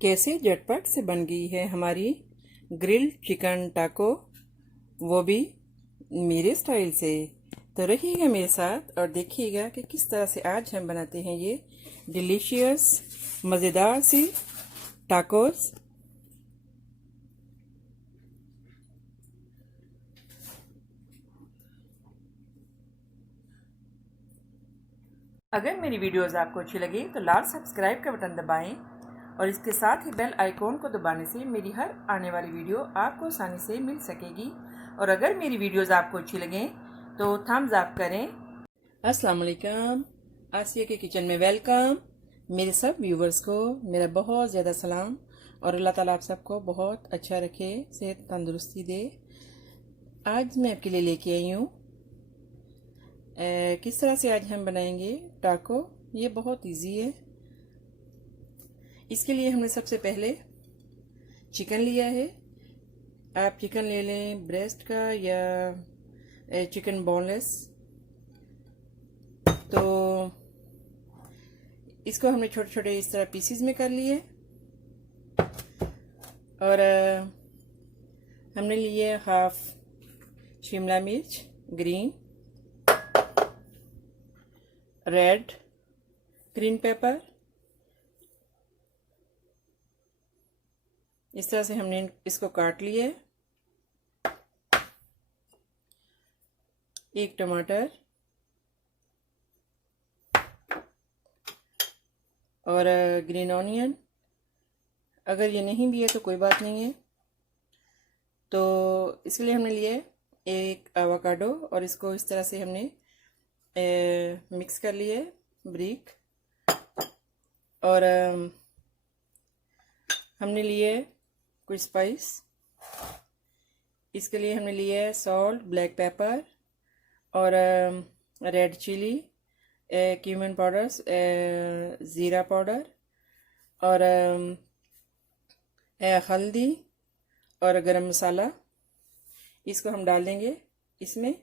कैसे झटपट से बन गई है हमारी ग्रिल्ड चिकन टाको, वो भी मेरे स्टाइल से। तो रहिएगा मेरे साथ और देखिएगा कि किस तरह से आज हम बनाते हैं ये डिलीशियस मज़ेदार सी टाकोस। अगर मेरी वीडियोस आपको अच्छी लगी तो लाल सब्सक्राइब का बटन दबाएं और इसके साथ ही बेल आइकॉन को दबाने से मेरी हर आने वाली वीडियो आपको आसानी से मिल सकेगी। और अगर मेरी वीडियोस आपको अच्छी लगें तो थम्स अप करें। अस्सलाम वालेकुम, आसिया के किचन में वेलकम। मेरे सब व्यूवर्स को मेरा बहुत ज़्यादा सलाम और अल्लाह ताला आप सबको बहुत अच्छा रखे, सेहत तंदुरुस्ती दे। आज मैं आपके लिए लेके आई हूँ किस तरह से आज हम बनाएंगे टाको। ये बहुत इजी है। इसके लिए हमने सबसे पहले चिकन लिया है। आप चिकन ले लें ब्रेस्ट का या चिकन बोनलेस। तो इसको हमने छोटे छोटे इस तरह पीसीज में कर लिए और हमने लिए हाफ शिमला मिर्च, ग्रीन, रेड, ग्रीन पेपर। इस तरह से हमने इसको काट लिया। एक टमाटर और ग्रीन ऑनियन। अगर ये नहीं भी है तो कोई बात नहीं है। तो इसके लिए हमने लिए एक एवोकाडो और इसको इस तरह से हमने मिक्स कर लिए ब्रिक। और हमने लिए कुछ स्पाइस। इसके लिए हमने लिए सॉल्ट, ब्लैक पेपर और रेड चिली, क्यूमिन पाउडर, ज़ीरा पाउडर और हल्दी और गरम मसाला। इसको हम डाल देंगे इसमें।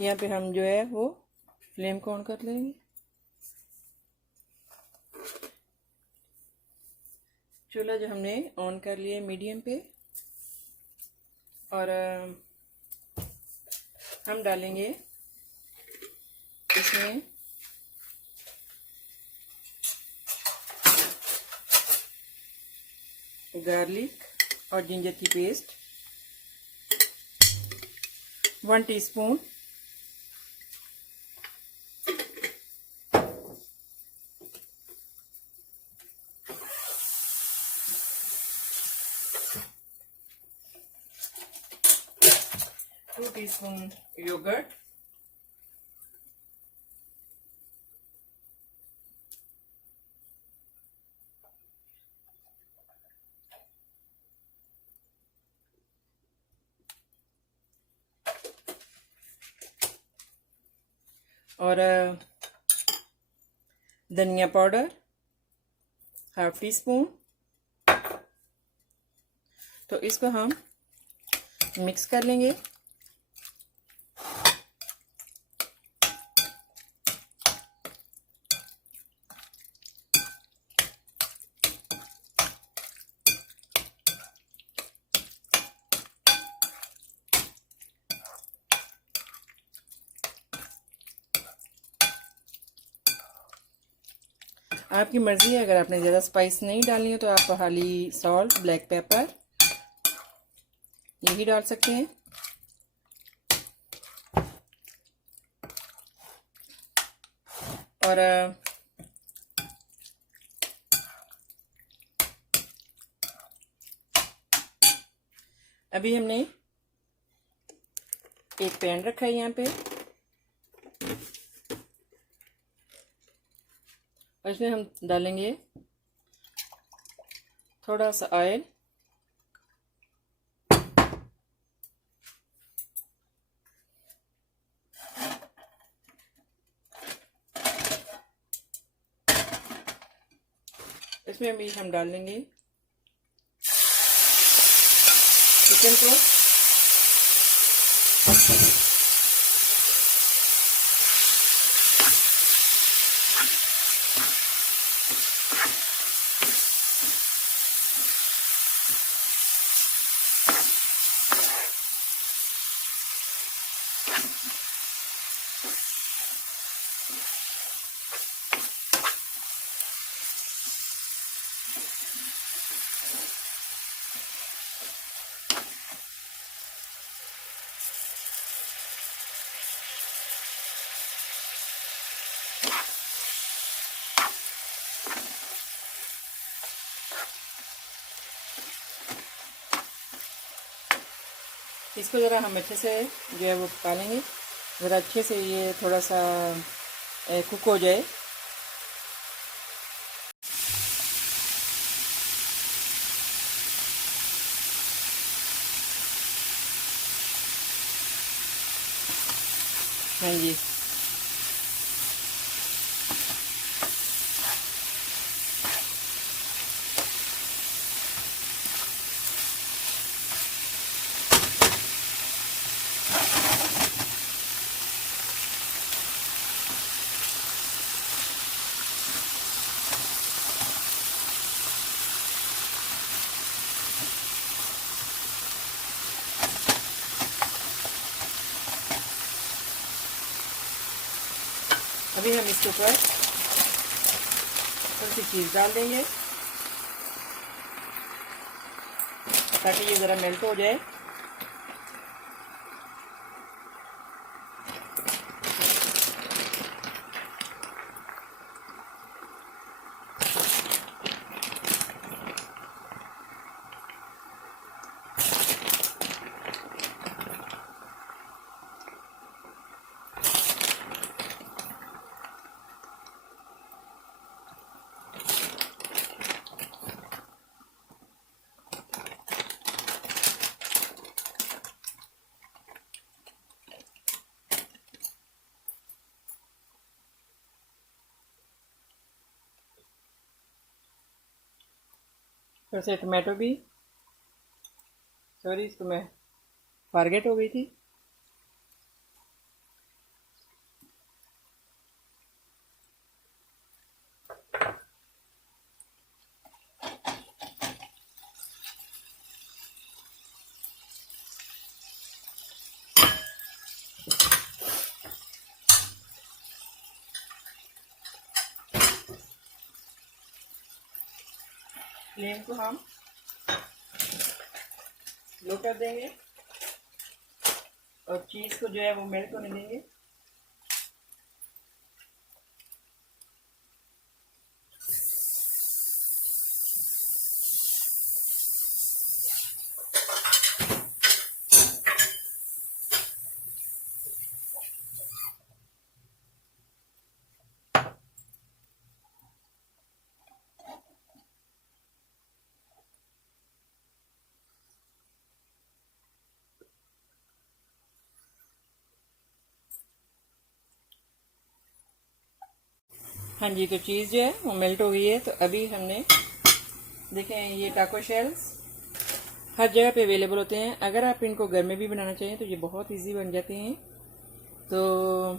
यहाँ पे हम जो है वो फ्लेम को ऑन कर लेंगे। चूल्हा जो हमने ऑन कर लिया मीडियम पे और हम डालेंगे इसमें गार्लिक और जिंजर की paste 1 teaspoon, two teaspoon yoghurt, और धनिया पाउडर हाफ टी स्पून। तो इसको हम मिक्स कर लेंगे। आपकी मर्ज़ी है, अगर आपने ज़्यादा स्पाइस नहीं डालनी हो तो आप खाली सॉल्ट, ब्लैक पेपर यही डाल सकते हैं। और अभी हमने एक पैन रखा है यहाँ पे और इसमें हम डालेंगे थोड़ा सा ऑयल। इसमें भी हम डाल देंगे चिकन को। इसको ज़रा हम अच्छे से जो है वो पका लेंगे, ज़रा अच्छे से ये थोड़ा सा कुक हो जाए। हाँ जी, अभी हम इसके ऊपर थोड़ी सी चीज़ डाल देंगे ताकि ये ज़रा मेल्ट हो जाए। थोड़ा सा टमाटो भी, सॉरी इसको मैं फॉरगेट हो गई थी। फ्लेम को हम लो कर देंगे और चीज़ को जो है वो मेल्ट होने देंगे। हाँ जी, तो चीज़ जो है वो मेल्ट हो गई है। तो अभी हमने देखें ये टाको शेल्स हर जगह पे अवेलेबल होते हैं। अगर आप इनको घर में भी बनाना चाहें तो ये बहुत इजी बन जाते हैं। तो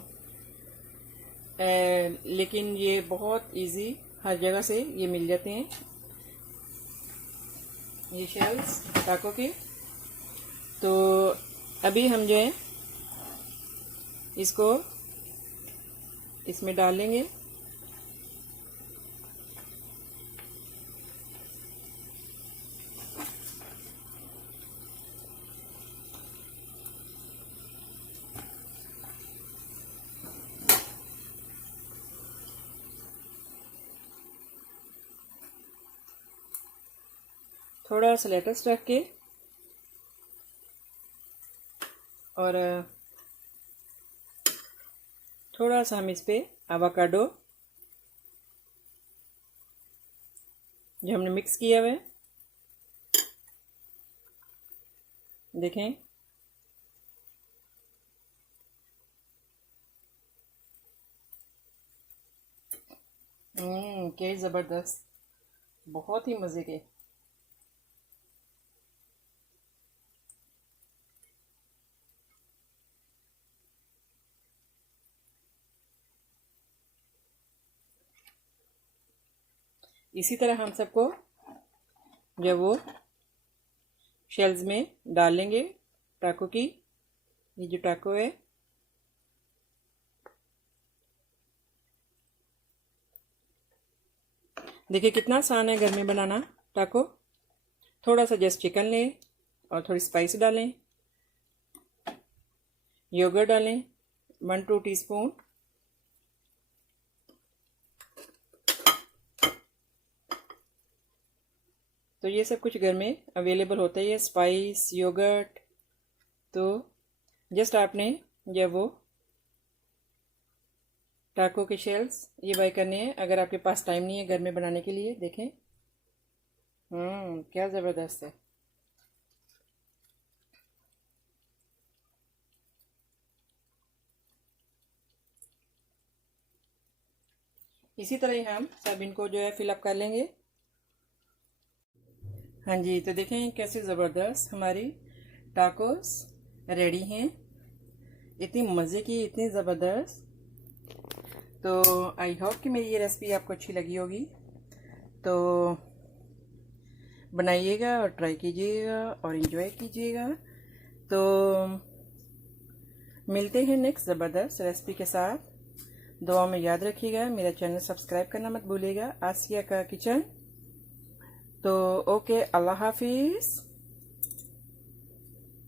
लेकिन ये बहुत इजी हर जगह से ये मिल जाते हैं, ये शेल्स टाको के। तो अभी हम जो है इसको इसमें डालेंगे। थोड़ा सा लेटस रख के और थोड़ा सा हम इस पे आवाकाडो जो हमने मिक्स किया हुआ है, देखें क्या ज़बरदस्त, बहुत ही मज़े के। इसी तरह हम सबको जब वो शेल्स में डाल लेंगे टाको की। ये जो टाको है देखिए कितना आसान है घर में बनाना टाको। थोड़ा सा जस्ट चिकन लें और थोड़ी स्पाइस डालें, योगर्ट डालें 1-2 टीस्पून, तो ये सब कुछ घर में अवेलेबल होता है। ये स्पाइस, योगर्ट तो जस्ट आपने जब वो टाको के शेल्स ये बाय करने हैं, अगर आपके पास टाइम नहीं है घर में बनाने के लिए। देखें क्या ज़बरदस्त है। इसी तरह ही हम सब इनको जो है फिलअप कर लेंगे। हाँ जी, तो देखें कैसे ज़बरदस्त हमारी टाकोस रेडी हैं, इतनी मज़े की, इतनी ज़बरदस्त। तो आई होप कि मेरी ये रेसिपी आपको अच्छी लगी होगी। तो बनाइएगा और ट्राई कीजिएगा और इन्जॉय कीजिएगा। तो मिलते हैं नेक्स्ट ज़बरदस्त रेसिपी के साथ। दुआ में याद रखिएगा, मेरा चैनल सब्सक्राइब करना मत भूलिएगा, आसिया का किचन। तो ओके, अल्लाह हाफिज़।